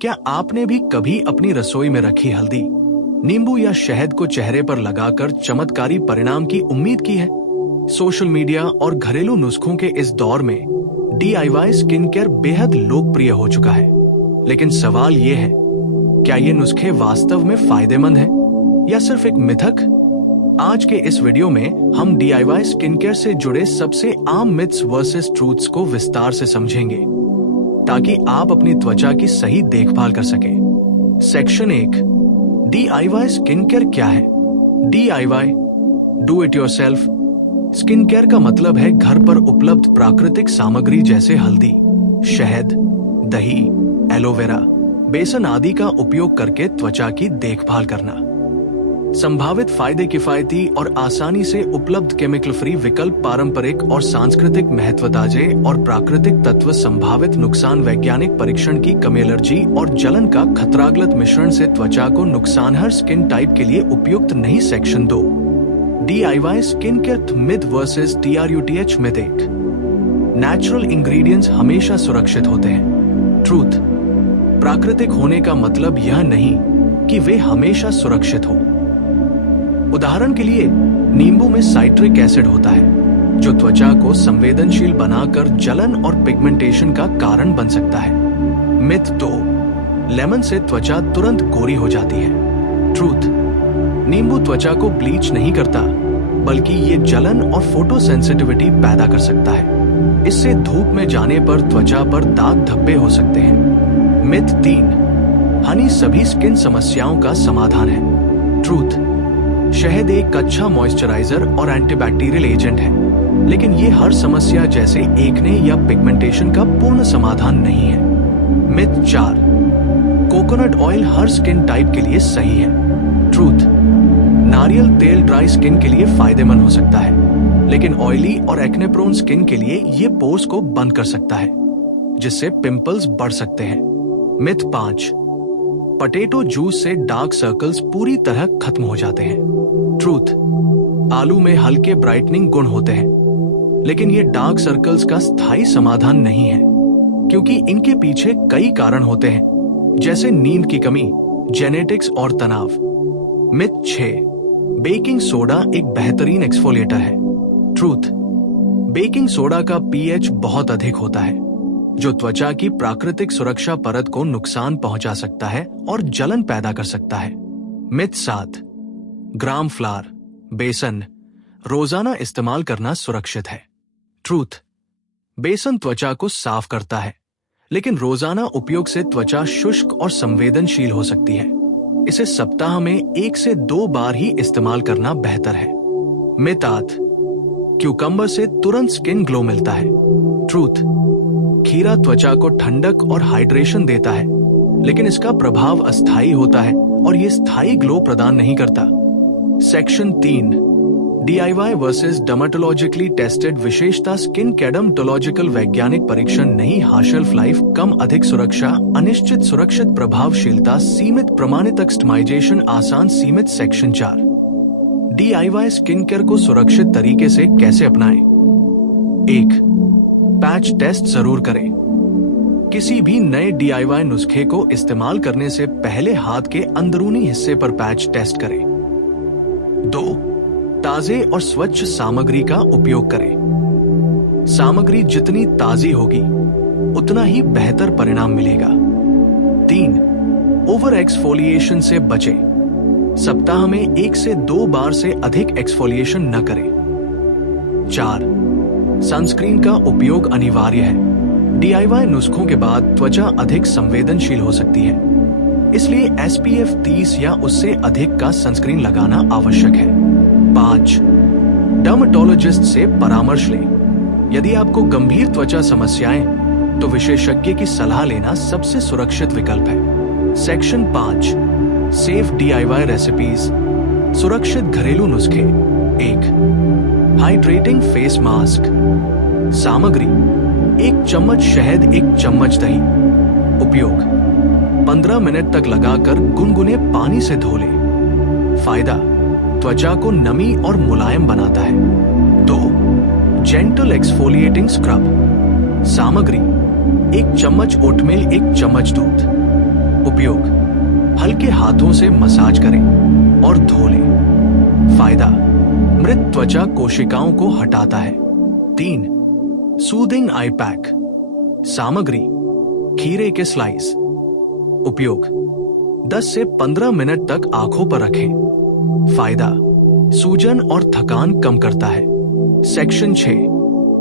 क्या आपने भी कभी अपनी रसोई में रखी हल्दी, नींबू या शहद को चेहरे पर लगाकर चमत्कारी परिणाम की उम्मीद की है? सोशल मीडिया और घरेलू नुस्खों के इस दौर में DIY स्किन केयर बेहद लोकप्रिय हो चुका है। लेकिन सवाल ये है, क्या ये नुस्खे वास्तव में फायदेमंद हैं या सिर्फ एक मिथक? आज के इस वीडियो में हम DIY स्किन केयर से जुड़े सबसे आम मिथ्स वर्सेस ट्रूथ्स को विस्तार से समझेंगे, ताकि आप अपनी त्वचा की सही देखभाल कर सकें। सेक्शन 1, DIY स्किन केयर क्या है? DIY, do it yourself skin care का मतलब है घर पर उपलब्ध प्राकृतिक सामग्री जैसे हल्दी, शहद, दही, एलोवेरा, बेसन आदि का उपयोग करके त्वचा की देखभाल करना। संभावित फायदे किफायती और आसानी से उपलब्ध केमिकल फ्री विकल्प, पारंपरिक और सांस्कृतिक महत्व, ताजे और प्राकृतिक तत्व, संभावित नुकसान, वैज्ञानिक परीक्षण की कमी, एलर्जी और जलन का खतराग्रस्त मिश्रण से त्वचा को नुकसान, हर स्किन टाइप के लिए उपयुक्त नहीं। Section 2, DIY skin care myth versus TRUTH myth 1, natural ingredients हमेशा सुरक्षित होते हैं। ट्रूथ, प्राकृतिक होने का मतलब यह नहीं कि वे हमेशा सुरक्षित हो। उदाहरण के लिए, नींबू में साइट्रिक एसिड होता है जो त्वचा को संवेदनशील बनाकर जलन और पिगमेंटेशन का कारण बन सकता है। मिथ 2, लेमन से त्वचा तुरंत गोरी हो जाती है। ट्रूथ, नींबू त्वचा को ब्लीच नहीं करता, बल्कि ये जलन और फोटोसेंसिटिविटी पैदा कर सकता है। इससे धूप में जाने पर त्वचा पर दाग धब्बे हो सकते हैं। मिथ 3, हनी सभी स्किन समस्याओं का समाधान है। ट्रूथ, शहद एक अच्छा मॉइस्चराइजर और एंटीबैक्टीरियल एजेंट है, लेकिन ये हर समस्या जैसे एक्ने या पिगमेंटेशन का पूर्ण समाधान नहीं है। मिथ 4, कोकोनट ऑयल हर स्किन टाइप के लिए सही है। ट्रूथ, नारियल तेल ड्राई स्किन के लिए फायदेमंद हो सकता है, लेकिन ऑयली और एक्ने प्रोन स्किन के लिए ये पोर्स को बंद कर सकता है, जिससे पिंपल्स बढ़ सकते हैं। मिथ 5, पोटैटो जूस से डार्क सर्कल्स पूरी तरह खत्म हो जाते हैं। ट्रूथ, आलू में हल्के ब्राइटनिंग गुण होते हैं, लेकिन ये डार्क सर्कल्स का स्थायी समाधान नहीं है, क्योंकि इनके पीछे कई कारण होते हैं, जैसे नींद की कमी, जेनेटिक्स और तनाव। मिथ 6, बेकिंग सोडा एक बेहतरीन एक्सफोलिएटर है। ट्रूथ, बेकिंग सोडा का pH बहुत अधिक होता है, जो त्वचा की प्राकृतिक सुरक्षा परत को नुकसान पहुंचा सकता है और जलन पैदा कर सकता है। मिथ 7, ग्राम फ्लावर, बेसन, रोजाना इस्तेमाल करना सुरक्षित है। ट्रूथ, बेसन त्वचा को साफ करता है, लेकिन रोजाना उपयोग से त्वचा शुष्क और संवेदनशील हो सकती है। इसे सप्ताह में 1 से 2 बार ही इस्तेमाल करना बेहतर है। मिथ 8, क्यूकम्बर से तुरंत स्किन ग्लो मिलता है। ट्रूथ, खीरा त्वचा को ठंडक और हाइड्रेशन देता है, लेकिन इसका प्रभाव अस्थायी होता है और ये स्थायी ग्लो प्रदान नहीं करता। Section 3, DIY versus dermatologically tested विशेषता स्किन केयर, डर्मेटोलॉजिकल वैज्ञानिक परीक्षण नहीं, शेल्फ लाइफ कम, अधिक सुरक्षा, अनिश्चित, सुरक्षित प्रभावशीलता, सीमित, प्रमाणित, कस्टमाइजेशन, आसान, सीमित। सेक्शन 4, DIY स्किन केयर को सुरक्षित तरीके से कैसे अपनाएं? 1, पैच टेस्ट जरूर करें। किसी भी नए DIY नुस्खे को इस्तेमाल करने से पहले हाथ के अंदरूनी हिस्से पर पैच टेस्ट करें। 2, ताजे और स्वच्छ सामग्री का उपयोग करें। सामग्री जितनी ताजी होगी, उतना ही बेहतर परिणाम मिलेगा। 3, ओवर एक्सफोलिएशन से बचें। सप्ताह में 1 से 2 बार से अधिक एक्सफोलिएशन न करें। 4, सनस्क्रीन का उपयोग अनिवार्य है। DIY नुस्खों के बाद त्वचा अधिक संवेदनशील हो सकती है, इसलिए SPF 30 या उससे अधिक का सनस्क्रीन लगाना आवश्यक है। 5, डर्मेटोलॉजिस्ट से परामर्श लें। यदि आपको गंभीर त्वचा समस्याएं, तो विशेषज्ञ की सलाह लेना सबसे सुरक्षित विकल्प है। सेक्शन 5, सेफ DIY रेसिपीज, सुरक्षित घरेलू नुस्खे। 1, हाइड्रेटिंग फेस मास्क। सामग्री: 1 चम्मच शहद, 1 चम्मच दही। उपयोग: 15 मिनट तक लगाकर गुनगुने पानी से धो लें। फायदा: त्वचा को नमी और मुलायम बनाता है। 2, जेंटल एक्सफोलिएटिंग स्क्रब। सामग्री: 1 चम्मच ओटमील, 1 चम्मच दूध। हल्के हाथों से मसाज करें और धो लें। फायदा, मृत त्वचा कोशिकाओं को हटाता है। 3. सूदिंग आई पैक। सामग्री, खीरे के स्लाइस। उपयोग, 10 से 15 मिनट तक आंखों पर रखें। फायदा, सूजन और थकान कम करता है। सेक्शन 6,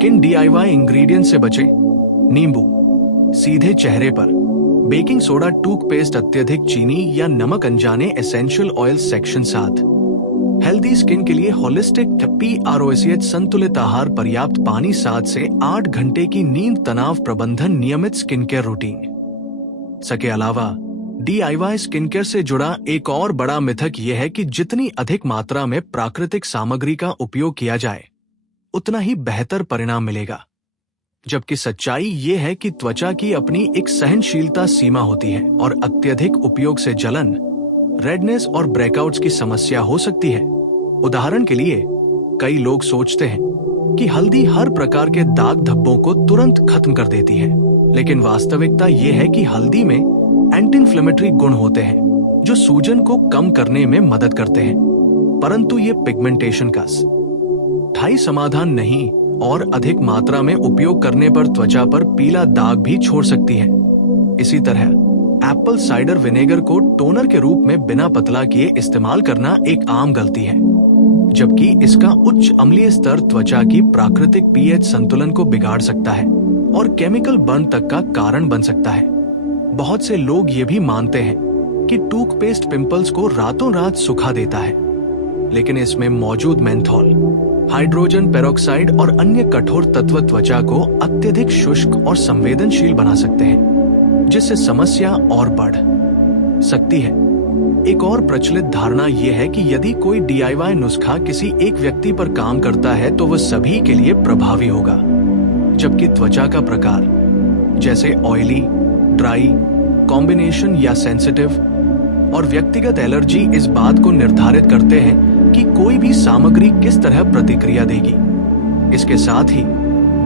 किन DIY इंग्रेडिएंट से बचें? नींबू, सीधे चेहरे पर। बेकिंग सोडा, टूथपेस्ट, अत्यधिक चीनी या नमक, अनजाने essential oil. Section 7, healthy skin के लिए होलिस्टिक PROCH संतुलित आहार, पर्याप्त पानी, 7 से 8 घंटे की नींद, तनाव प्रबंधन, नियमित स्किन केयर रूटीन। इसके अलावा DIY स्किन केयर से जुड़ा एक और बड़ा मिथक यह है कि जितनी अधिक मात्रा में प्राकृतिक सामग्री का उपयोग किया जाए उतना ही बेहतर परिणाम मिलेगा, जबकि सच्चाई ये है कि त्वचा की अपनी एक सहनशीलता सीमा होती है और अत्यधिक उपयोग से जलन, रेडनेस और ब्रेकआउट्स की समस्या हो सकती है। उदाहरण के लिए, कई लोग सोचते हैं कि हल्दी हर प्रकार के दाग धब्बों को तुरंत खत्म कर देती है, लेकिन वास्तविकता ये है कि हल्दी में एंटी इन्फ्लेमेटरी गुण होते हैं जो सूजन को कम करने में मदद करते हैं, परंतु ये पिगमेंटेशन का स्थायी समाधान नहीं और अधिक मात्रा में उपयोग करने पर त्वचा पर पीला दाग भी छोड़ सकती है। इसी तरह एप्पल साइडर विनेगर को टोनर के रूप में बिना पतला किए इस्तेमाल करना एक आम गलती है, जबकि इसका उच्च अम्लीय स्तर त्वचा की प्राकृतिक pH संतुलन को बिगाड़ सकता है और केमिकल बर्न तक का कारण बन सकता है। बहुत से लोग ये भी मानते हैं कि टूथपेस्ट पिंपल्स को रातों रात सुखा देता है, लेकिन इसमें मौजूद मेंथॉल, हाइड्रोजन पेरोक्साइड और अन्य कठोर तत्व त्वचा को अत्यधिक शुष्क और संवेदनशील बना सकते हैं, जिससे समस्या और बढ़ सकती है। एक और प्रचलित धारणा यह है कि यदि कोई DIY नुस्खा किसी एक व्यक्ति पर काम करता है तो वह सभी के लिए प्रभावी होगा, जबकि त्वचा का प्रकार, जैसे ऑयली, ड्राई, कॉम्बिनेशन या सेंसिटिव और व्यक्तिगत एलर्जी, इस बात को निर्धारित करते हैं कि कोई भी सामग्री किस तरह प्रतिक्रिया देगी। इसके साथ ही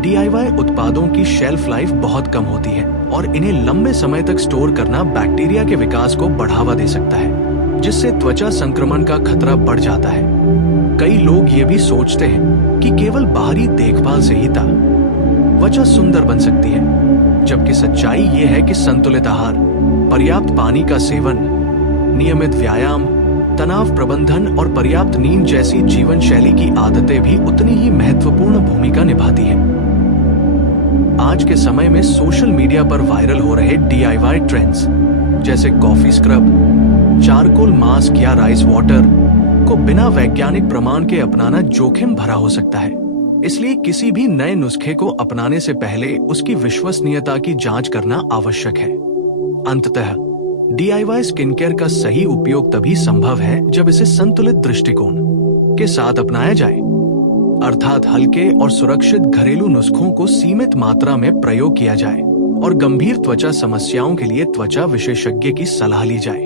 DIY उत्पादों की शेल्फ लाइफ बहुत कम होती है और इन्हें लंबे समय तक स्टोर करना बैक्टीरिया के विकास को बढ़ावा दे सकता है, जिससे त्वचा संक्रमण का खतरा बढ़ जाता है। कई लोग ये भी सोचते हैं कि केवल बाहरी देखभाल से ही त्वचा सुंदर बन सकती है, जबकि सच्चाई ये है कि संतुलित आहार, पर्याप्त पानी का सेवन, नियमित व्यायाम, तनाव प्रबंधन और पर्याप्त नींद जैसी जीवन शैली की आदतें भी उतनी ही महत्वपूर्ण भूमिका निभाती हैं। आज के समय में सोशल मीडिया पर वायरल हो रहे DIY ट्रेंड्स, जैसे कॉफी स्क्रब, चारकोल मास्क या राइस वाटर, को बिना वैज्ञानिक प्रमाण के अपनाना जोखिम भरा हो सकता है। इसलिए किसी भी नए नुस्खे को अपनाने से पहले उसकी विश्वसनीयता की जांच करना आवश्यक है। अंततः DIY स्किन केयर का सही उपयोग तभी संभव है जब इसे संतुलित दृष्टिकोण के साथ अपनाया जाए, अर्थात हल्के और सुरक्षित घरेलू नुस्खों को सीमित मात्रा में प्रयोग किया जाए और गंभीर त्वचा समस्याओं के लिए त्वचा विशेषज्ञ की सलाह ली जाए,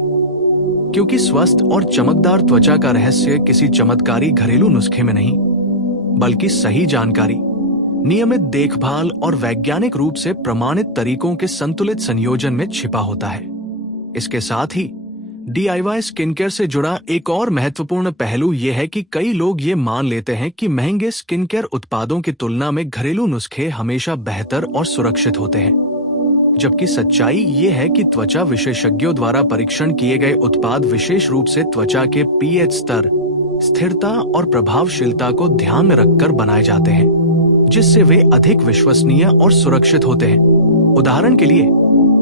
क्योंकि स्वस्थ और चमकदार त्वचा का रहस्य किसी चमत्कारी घरेलू नुस्खे में नहीं, बल्कि सही जानकारी, नियमित देखभाल और वैज्ञानिक रूप से प्रमाणित तरीकों के संतुलित संयोजन में छिपा होता है। इसके साथ ही DIY स्किन केयर से जुड़ा एक और महत्वपूर्ण पहलू यह है कि कई लोग ये मान लेते हैं कि महंगे स्किन केयर उत्पादों की तुलना में घरेलू नुस्खे हमेशा बेहतर और सुरक्षित होते हैं, जबकि सच्चाई ये है कि त्वचा विशेषज्ञों द्वारा परीक्षण किए गए उत्पाद विशेष रूप से त्वचा के pH स्तर, स्थिरता और प्रभावशीलता को ध्यान में रखकर बनाए जाते हैं, जिससे वे अधिक विश्वसनीय और सुरक्षित होते हैं। उदाहरण के लिए,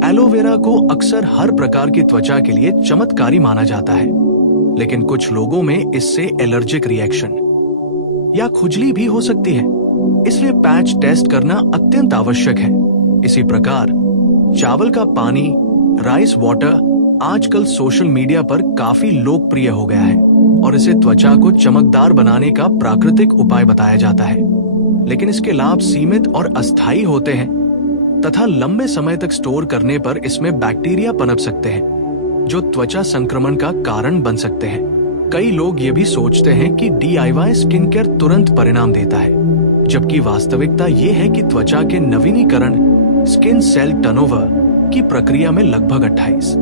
एलोवेरा को अक्सर हर प्रकार की त्वचा के लिए चमत्कारी माना जाता है, लेकिन कुछ लोगों में इससे एलर्जिक रिएक्शन या खुजली भी हो सकती है, इसलिए पैच टेस्ट करना अत्यंत आवश्यक है। इसी प्रकार चावल का पानी, राइस वाटर, आजकल सोशल मीडिया पर काफी लोकप्रिय हो गया है और इसे त्वचा को चमकदार बनाने का प्राकृतिक उपाय बताया जाता है, लेकिन इसके लाभ सीमित और अस्थायी होते हैं तथा लंबे समय तक स्टोर करने पर इसमें बैक्टीरिया पनप सकते हैं, जो त्वचा संक्रमण का कारण बन सकते हैं। कई लोग ये भी सोचते हैं कि DIY स्किन केयर तुरंत परिणाम देता है, जबकि वास्तविकता ये है कि त्वचा के नवीनीकरण, स्किन सेल टर्नओवर की प्रक्रिया में लगभग 28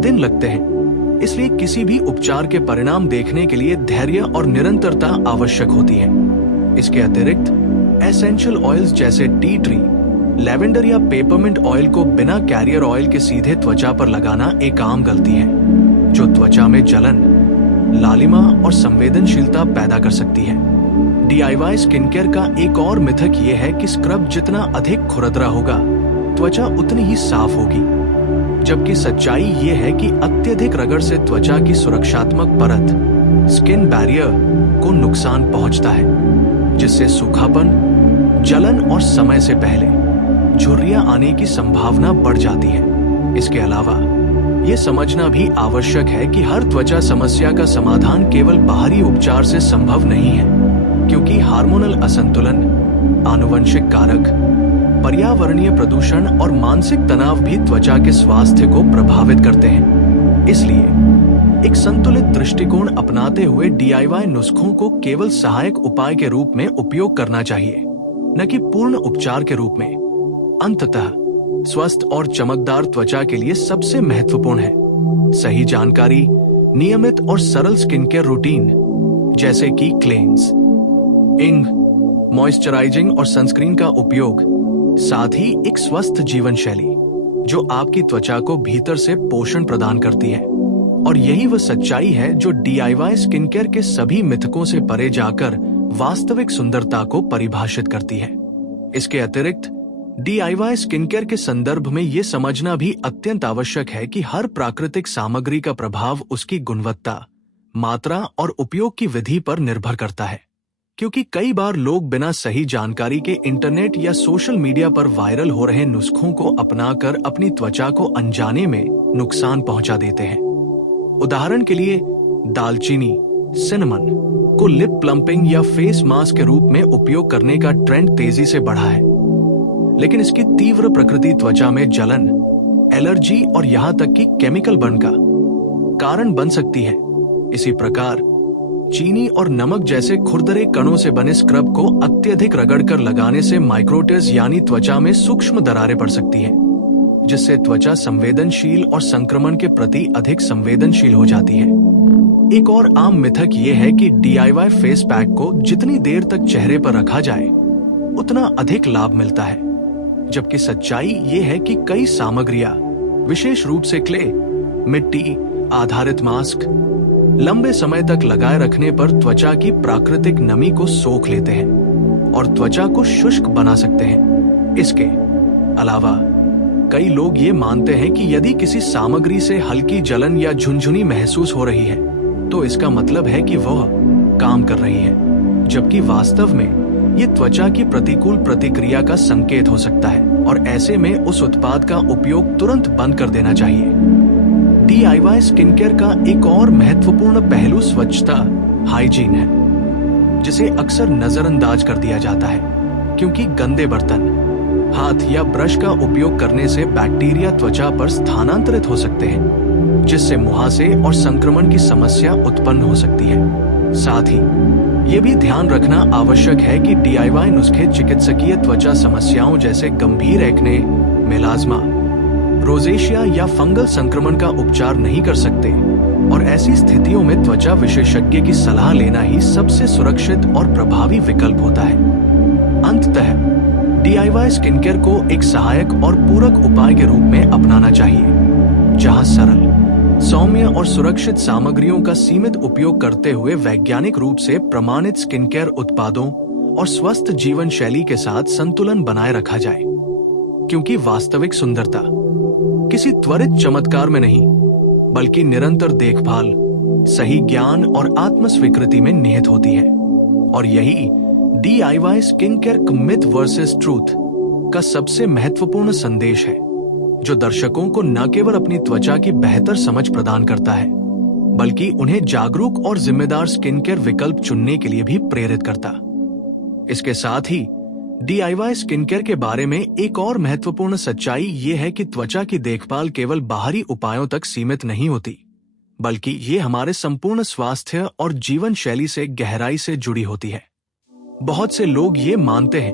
दिन लगते हैं। इसलिए किसी भी उपचार के परिणाम देखने के लिए धैर्य और निरंतरता आवश्यक होती है। इसके अतिरिक्त एसेंशियल ऑयल्स जैसे टी ट्री, लेवेंडर या पेपरमिंट ऑयल को बिना कैरियर ऑयल के सीधे त्वचा पर लगाना एक आम गलती है, जो त्वचा में जलन, लालिमा और संवेदनशीलता पैदा कर सकती है। DIY स्किन केयर का एक और मिथक ये है कि स्क्रब जितना अधिक खुरदरा होगा, त्वचा उतनी ही साफ होगी, जबकि सच्चाई ये है कि अत्यधिक रगड़ से त्वचा की सुरक्षात्मक परत, स्किन बैरियर को नुकसान पहुंचता है, जिससे सूखापन, जलन और समय से पहले झुर्रियां आने की संभावना बढ़ जाती है। इसके अलावा ये समझना भी आवश्यक है कि हर त्वचा समस्या का समाधान केवल बाहरी उपचार से संभव नहीं है, क्योंकि हार्मोनल असंतुलन, आनुवंशिक कारक, पर्यावरणीय प्रदूषण और मानसिक तनाव भी त्वचा के स्वास्थ्य को प्रभावित करते हैं। इसलिए एक संतुलित दृष्टिकोण अपनाते हुए DIY नुस्खों को केवल सहायक उपाय के रूप में उपयोग करना चाहिए, न कि पूर्ण उपचार के रूप में। अंततः स्वस्थ और चमकदार त्वचा के लिए सबसे महत्वपूर्ण है सही जानकारी, नियमित और सरल स्किन केयर रूटीन, जैसे कि क्लेंस, इंग, मॉइस्चराइजिंग और सनस्क्रीन का उपयोग, साथ ही एक स्वस्थ जीवन शैली जो आपकी त्वचा को भीतर से पोषण प्रदान करती है। और यही वह सच्चाई है जो DIY स्किन केयर के सभी मिथकों से परे जाकर वास्तविक सुंदरता को परिभाषित करती है। इसके अतिरिक्त DIY स्किन केयर के संदर्भ में ये समझना भी अत्यंत आवश्यक है कि हर प्राकृतिक सामग्री का प्रभाव उसकी गुणवत्ता, मात्रा और उपयोग की विधि पर निर्भर करता है, क्योंकि कई बार लोग बिना सही जानकारी के इंटरनेट या सोशल मीडिया पर वायरल हो रहे नुस्खों को अपनाकर अपनी त्वचा को अनजाने में नुकसान पहुंचा देते हैं। उदाहरण के लिए दालचीनी, सिनेमन को लिप प्लम्पिंग या फेस मास्क के रूप में उपयोग करने का ट्रेंड तेजी से बढ़ा है, लेकिन इसकी तीव्र प्रकृति त्वचा में जलन, एलर्जी और यहाँ तक कि केमिकल बर्न का कारण बन सकती है। इसी प्रकार चीनी और नमक जैसे खुरदरे कणों से बने स्क्रब को अत्यधिक रगड़कर लगाने से माइक्रोटिस यानी त्वचा में सूक्ष्म दरारें पड़ सकती हैं, जिससे त्वचा संवेदनशील और संक्रमण के प्रति अधिक संवेदनशील हो जाती है। एक और आम मिथक ये है कि DIY फेस पैक को जितनी देर तक चेहरे पर रखा जाए उतना अधिक लाभ मिलता है, जबकि सच्चाई ये है कि कई सामग्रियां, विशेष रूप से क्ले, मिट्टी आधारित मास्क, लंबे समय तक लगाए रखने पर त्वचा की प्राकृतिक नमी को सोख लेते हैं और त्वचा को शुष्क बना सकते हैं। इसके अलावा कई लोग ये मानते हैं कि यदि किसी सामग्री से हल्की जलन या झुनझुनी महसूस हो रही है तो इसका मतलब है कि वह काम कर रही है, जबकि वास्तव में ये त्वचा की प्रतिकूल प्रतिक्रिया का संकेत हो सकता है और ऐसे में उस उत्पाद का उपयोग तुरंत बंद कर देना चाहिए। DIY स्किन केयर का एक और महत्वपूर्ण पहलू स्वच्छता, हाइजीन है, जिसे अक्सर नजरअंदाज कर दिया जाता है, क्योंकि गंदे बर्तन, हाथ या ब्रश का उपयोग करने से बैक्टीरिया त्वचा पर स्थानांतरित हो सकते हैं, जिससे मुहासे और संक्रमण की समस्या उत्पन्न हो सकती है। साथ ही ये भी ध्यान रखना आवश्यक है कि DIY नुस्खे चिकित्सकीय त्वचा समस्याओं जैसे गंभीर एक्ने, मेलाज्मा, रोजेशिया या फंगल संक्रमण का उपचार नहीं कर सकते और ऐसी स्थितियों में त्वचा विशेषज्ञ की सलाह लेना ही सबसे सुरक्षित और प्रभावी विकल्प होता है। अंततः DIY स्किन केयर को एक सहायक और पूरक उपाय के रूप में अपनाना चाहिए, जहां सरल, सौम्य और सुरक्षित सामग्रियों का सीमित उपयोग करते हुए वैज्ञानिक रूप से प्रमाणित स्किन केयर उत्पादों और स्वस्थ जीवन शैली के साथ संतुलन बनाए रखा जाए, क्योंकि वास्तविक सुंदरता किसी त्वरित चमत्कार में नहीं, बल्कि निरंतर देखभाल, सही ज्ञान और आत्मस्वीकृति में निहित होती है। और यही DIY skin care myth versus truth का सबसे महत्वपूर्ण संदेश है, जो दर्शकों को न केवल अपनी त्वचा की बेहतर समझ प्रदान करता है, बल्कि उन्हें जागरूक और जिम्मेदार स्किन केयर विकल्प चुनने के लिए भी प्रेरित करता। इसके साथ ही DIY स्किन केयर के बारे में एक और महत्वपूर्ण सच्चाई ये है कि त्वचा की देखभाल केवल बाहरी उपायों तक सीमित नहीं होती, बल्कि ये हमारे संपूर्ण स्वास्थ्य और जीवन शैली से गहराई से जुड़ी होती है। बहुत से लोग ये मानते हैं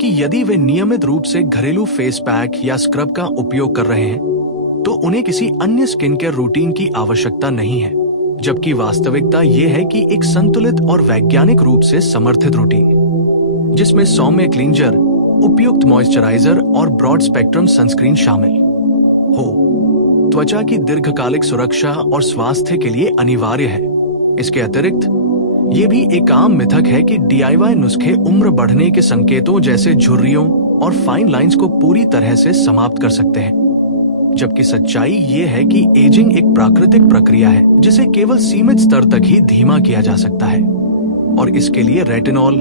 कि यदि वे नियमित रूप से घरेलू फेस पैक या स्क्रब का उपयोग कर रहे हैं, तो उन्हें किसी अन्य स्किन केयर रूटीन की आवश्यकता नहीं है, जबकि वास्तविकता ये है कि एक संतुलित और वैज्ञानिक रूप से समर्थित रूटीन, जिसमें सौम्य क्लींजर, उपयुक्त मॉइस्चराइजर और ब्रॉड स्पेक्ट्रम सनस्क्रीन शामिल हो, त्वचा की दीर्घकालिक सुरक्षा और स्वास्थ्य के लिए अनिवार्य है। इसके अतिरिक्त ये भी एक आम मिथक है कि DIY नुस्खे उम्र बढ़ने के संकेतों जैसे झुर्रियों और फाइन लाइंस को पूरी तरह से समाप्त कर सकते हैं, जबकि सच्चाई ये है कि एजिंग एक प्राकृतिक प्रक्रिया है जिसे केवल सीमित स्तर तक ही धीमा किया जा सकता है, और इसके लिए रेटिनॉल,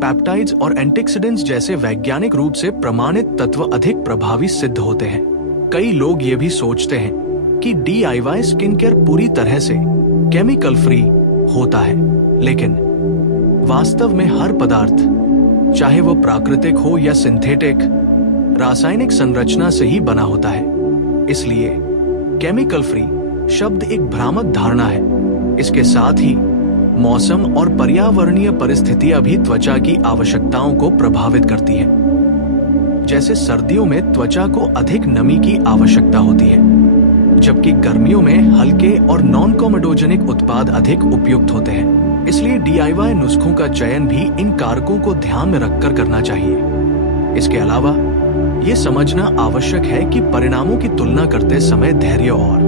पेप्टाइड्स और एंटीऑक्सीडेंट्स जैसे वैज्ञानिक रूप से प्रमाणित तत्व अधिक प्रभावी सिद्ध होते हैं। कई लोग ये भी सोचते हैं कि DIY स्किन केयर पूरी तरह से केमिकल फ्री होता है, लेकिन वास्तव में हर पदार्थ, चाहे वो प्राकृतिक हो या सिंथेटिक, रासायनिक संरचना से ही बना होता है। इसलिए केमिकल फ्री शब्द एक भ्रामक धारणा है। इसके साथ ही मौसम और पर्यावरणीय परिस्थितियां भी त्वचा की आवश्यकताओं को प्रभावित करती हैं। जैसे सर्दियों में त्वचा को अधिक नमी की आवश्यकता होती है, जबकि गर्मियों में हल्के और नॉन कॉमेडोजेनिक उत्पाद अधिक उपयुक्त होते हैं। इसलिए DIY नुस्खों का चयन भी इन कारकों को ध्यान में रखकर करना चाहिए। इसके अलावा ये समझना आवश्यक है कि परिणामों की तुलना करते समय धैर्य और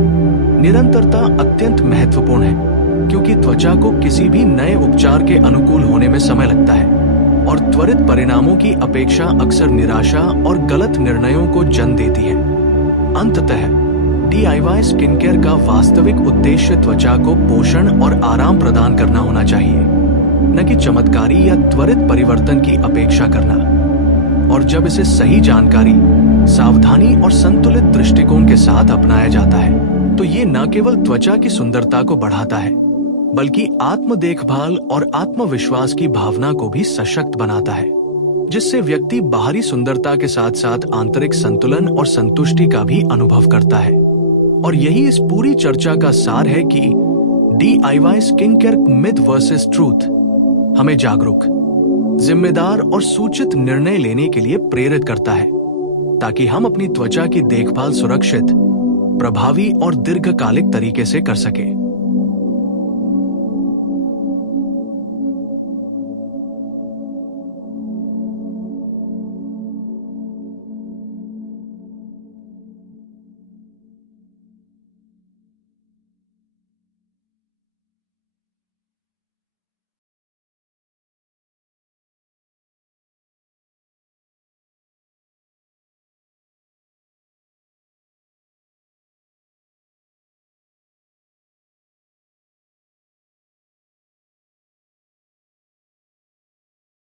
निरंतरता अत्यंत महत्वपूर्ण है, क्योंकि त्वचा को किसी भी नए उपचार के अनुकूल होने में समय लगता है और त्वरित परिणामों की अपेक्षा अक्सर निराशा और गलत निर्णयों को जन्म देती है। अंततः DIY स्किन केयर का वास्तविक उद्देश्य त्वचा को पोषण और आराम प्रदान करना होना चाहिए, न कि चमत्कारी या त्वरित परिवर्तन की अपेक्षा करना। और जब इसे सही जानकारी, सावधानी और संतुलित दृष्टिकोण के साथ अपनाया जाता है, तो ये न केवल त्वचा की सुंदरता को बढ़ाता है, बल्कि आत्म देखभाल और आत्मविश्वास की भावना को भी सशक्त बनाता है, जिससे व्यक्ति बाहरी सुंदरता के साथ साथ आंतरिक संतुलन और संतुष्टि का भी अनुभव करता है। और यही इस पूरी चर्चा का सार है कि DIY skin care myth versus truth हमें जागरूक, जिम्मेदार और सूचित निर्णय लेने के लिए प्रेरित करता है, ताकि हम अपनी त्वचा की देखभाल सुरक्षित, प्रभावी और दीर्घकालिक तरीके से कर सकें।